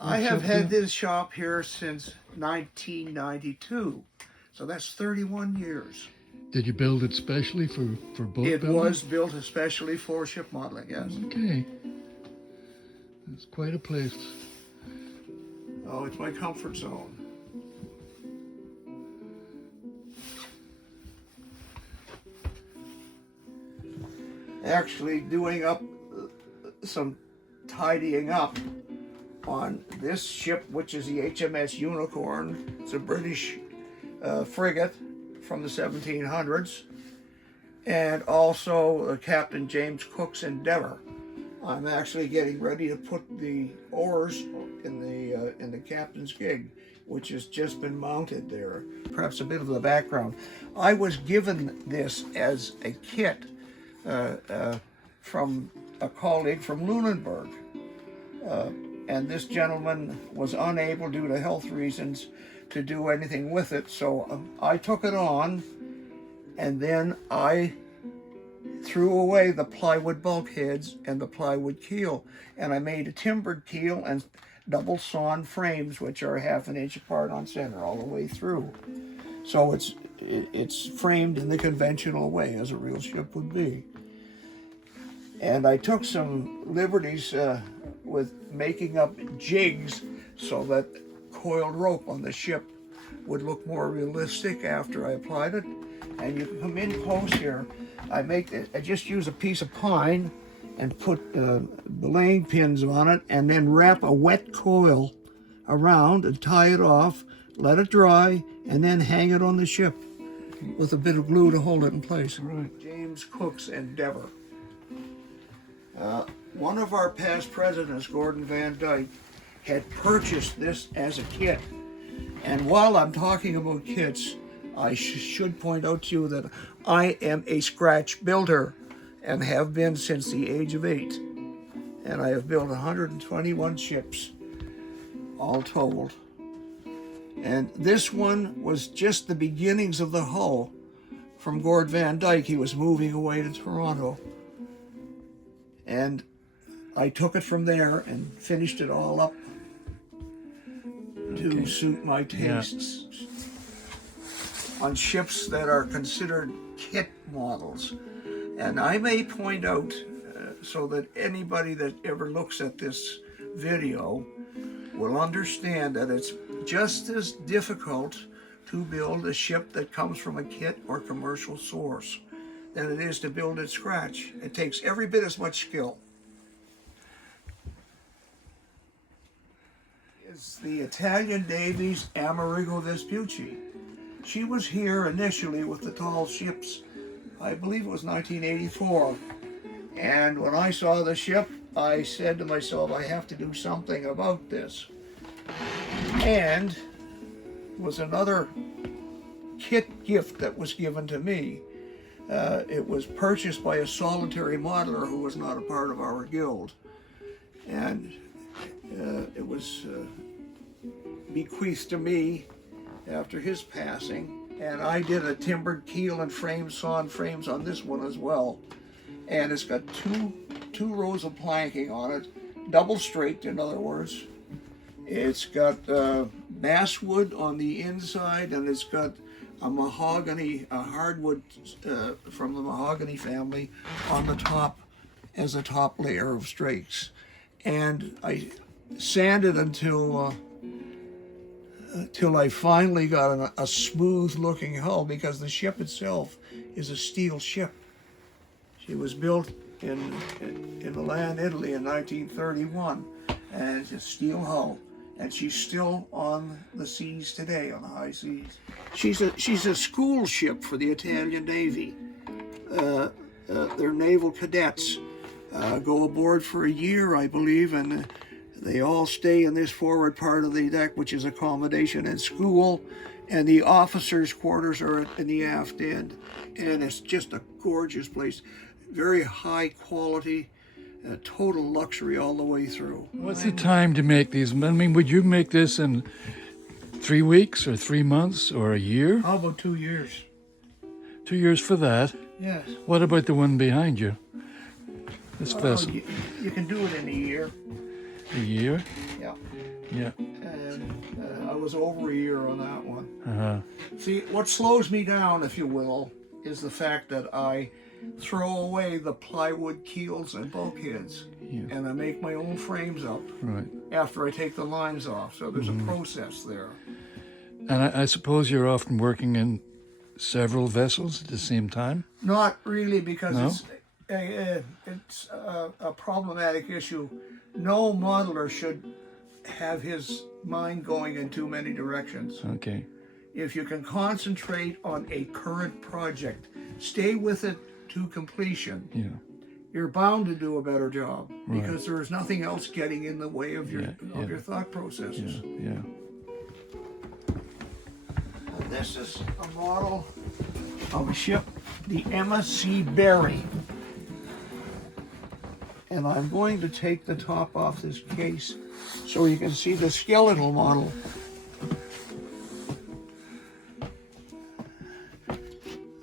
I have had this shop here since 1992, so that's 31 years. Did you build it specially for boat It building? was built especially for ship modeling, yes. Okay. It's quite a place. Oh, it's my comfort zone. Actually doing up some tidying up on this ship, which is the HMS Unicorn. It's a British frigate from the 1700s, and also Captain James Cook's Endeavor. I'm actually getting ready to put the oars in the captain's gig, which has just been mounted there. Perhaps a bit of the background. I was given this as a kit from a colleague from Lunenburg. And this gentleman was unable, due to health reasons, to do anything with it. So I took it on, and then I threw away the plywood bulkheads and the plywood keel, and I made a timbered keel and double sawn frames, which are 1/2 inch apart on center all the way through. So it's framed in the conventional way, as a real ship would be. And I took some liberties with making up jigs so that coiled rope on the ship would look more realistic after I applied it. And you can come in close here. I just use a piece of pine and put belaying pins on it, and then wrap a wet coil around and tie it off, let it dry, and then hang it on the ship with a bit of glue to hold it in place. Right. James Cook's Endeavor. One of our past presidents, Gordon Van Dyke, had purchased this as a kit. And while I'm talking about kits, I should point out to you that I am a scratch builder and have been since the age of 8. And I have built 121 ships, all told. And this one was just the beginnings of the hull from Gord Van Dyke. He was moving away to Toronto. And I took it from there and finished it all up to suit my tastes. On ships that are considered kit models. And I may point out, so that anybody that ever looks at this video will understand that it's just as difficult to build a ship that comes from a kit or commercial source than it is to build it scratch. It takes every bit as much skill. It's the Italian Navy's Amerigo Vespucci. She was here initially with the tall ships. I believe it was 1984. And when I saw the ship, I said to myself, I have to do something about this. And it was another kit gift that was given to me. It was purchased by a solitary modeler who was not a part of our guild. And it was bequeathed to me after his passing. And I did a timbered keel and frame, sawn frames on this one as well. And it's got two rows of planking on it, double straight, in other words. It's got basswood on the inside, and it's got a mahogany, a hardwood from the mahogany family on the top as a top layer of strakes. And I sanded until I finally got a smooth looking hull, because the ship itself is a steel ship. She was built in Milan, Italy in 1931, and it's a steel hull. And she's still on the seas today, on the high seas. She's a school ship for the Italian Navy. Their naval cadets go aboard for a year, I believe, and they all stay in this forward part of the deck, which is accommodation and school, and the officers' quarters are in the aft end. And it's just a gorgeous place, very high quality. Total luxury all the way through. What's the time to make these? I mean, would you make this in 3 weeks or 3 months or a year? How about 2 years? 2 years for that? Yes. What about the one behind you? This vessel. You can do it in a year. A year? Yeah. Yeah. And I was over a year on that one. Uh-huh. See, what slows me down, if you will, is the fact that I throw away the plywood keels and bulkheads, Yeah. and I make my own frames up Right. after I take the lines off. So there's a process there. And I suppose you're often working in several vessels at the same time? Not really, because No? it's a problematic issue. No modeler should have his mind going in too many directions. Okay. If you can concentrate on a current project, stay with it to completion, Yeah. you're bound to do a better job, Right. because there is nothing else getting in the way of your Yeah, of your thought processes. Yeah. Yeah. And this is a model of a ship, the MSC Berry. And I'm going to take the top off this case so you can see the skeletal model.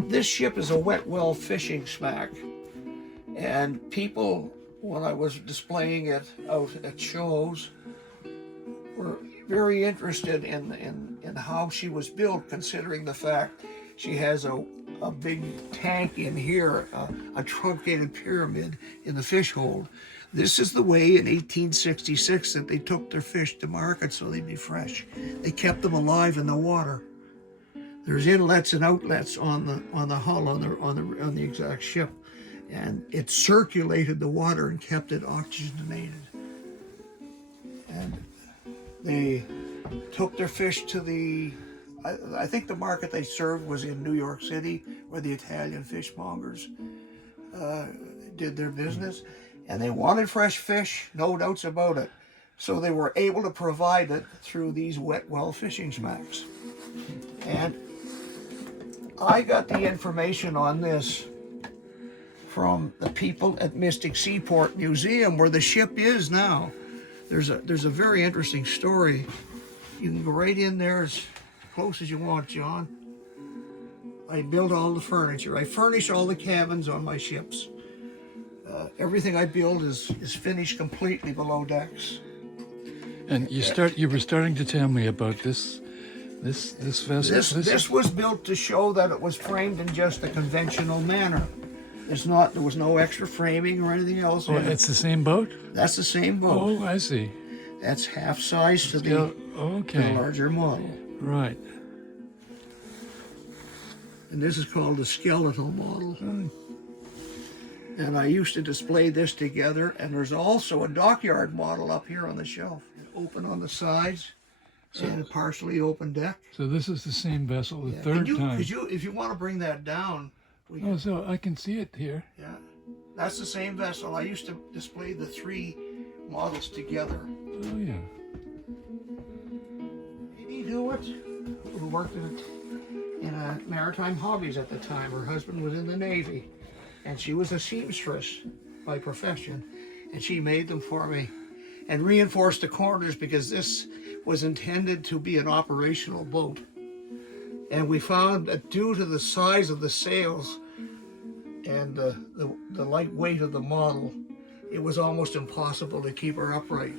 This ship is a wet well fishing smack, and people, when I was displaying it out at shows, were very interested in how she was built, considering the fact she has a big tank in here, a truncated pyramid in the fish hold. This is the way in 1866 that they took their fish to market so they'd be fresh. They kept them alive in the water. There's inlets and outlets on the hull on the exact ship, and it circulated the water and kept it oxygenated. And they took their fish to I think the market they served was in New York City, where the Italian fishmongers did their business, and they wanted fresh fish, no doubts about it. So they were able to provide it through these wet well fishing smacks. And I got the information on this from the people at Mystic Seaport Museum, where the ship is now. There's a very interesting story. You can go right in there as close as you want, John. I built all the furniture. I furnish all the cabins on my ships. Everything I build is finished completely below decks. And you were starting to tell me about this vessel. This was built to show that it was framed in just a conventional manner. There was no extra framing or anything else. Oh, it's the same boat? That's the same boat. Oh, I see. That's half size to the larger model. Right. And this is called the skeletal model. And I used to display this together, and there's also a dockyard model up here on the shelf. Open on the sides, and a partially open deck. So this is the same vessel, the third time. If you want to bring that down, we Oh, so I can see it here. Yeah, that's the same vessel. I used to display the three models together. Oh, yeah. Amy Hewitt, who worked in Maritime Hobbies at the time. Her husband was in the Navy, and she was a seamstress by profession, and she made them for me and reinforced the corners, because this was intended to be an operational boat. And we found that due to the size of the sails and the light weight of the model, it was almost impossible to keep her upright.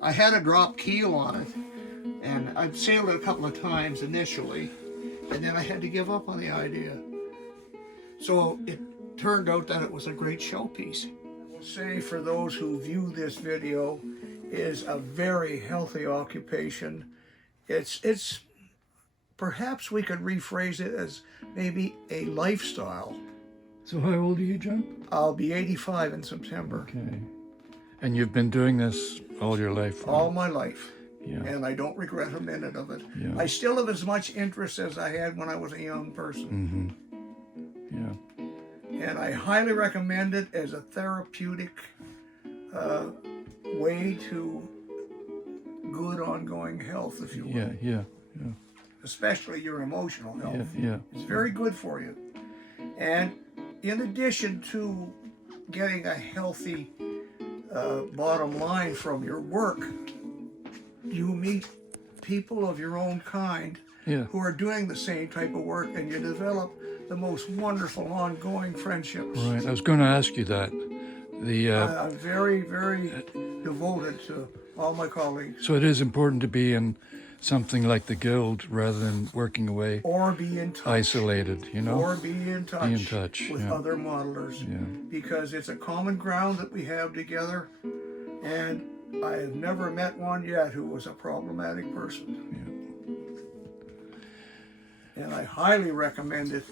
I had a drop keel on it, and I'd sailed it a couple of times initially, and then I had to give up on the idea. So it turned out that it was a great showpiece. I will say, for those who view this video, is a very healthy occupation. It's perhaps we could rephrase it as maybe a lifestyle. So how old are you, John? I'll be 85 in September. Okay. And you've been doing this all your life? Right? All my life. Yeah. And I don't regret a minute of it. Yeah. I still have as much interest as I had when I was a young person. Mm-hmm. Yeah. And I highly recommend it as a therapeutic way to good ongoing health, if you will. Yeah. Especially your emotional health. Yeah. It's very good for you. And in addition to getting a healthy bottom line from your work, you meet people of your own kind who are doing the same type of work, and you develop the most wonderful ongoing friendships. Right. I was going to ask you that. I'm very, very devoted to all my colleagues. So it is important to be in something like the guild rather than working away Or be in touch. isolated, you know? Or be in touch, with yeah. other modelers. Yeah. Because it's a common ground that we have together. And I have never met one yet who was a problematic person. Yeah. And I highly recommend it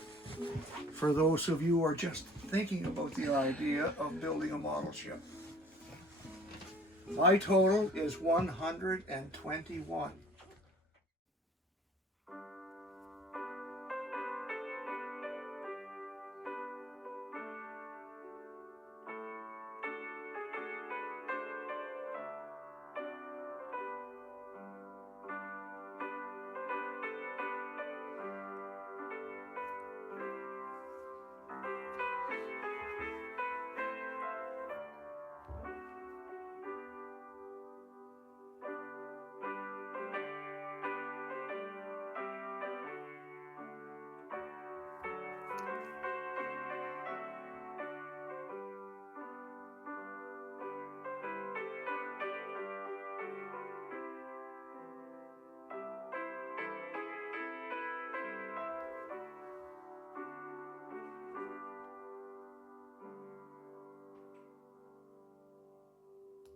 for those of you who are just thinking about the idea of building a model ship. My total is 121.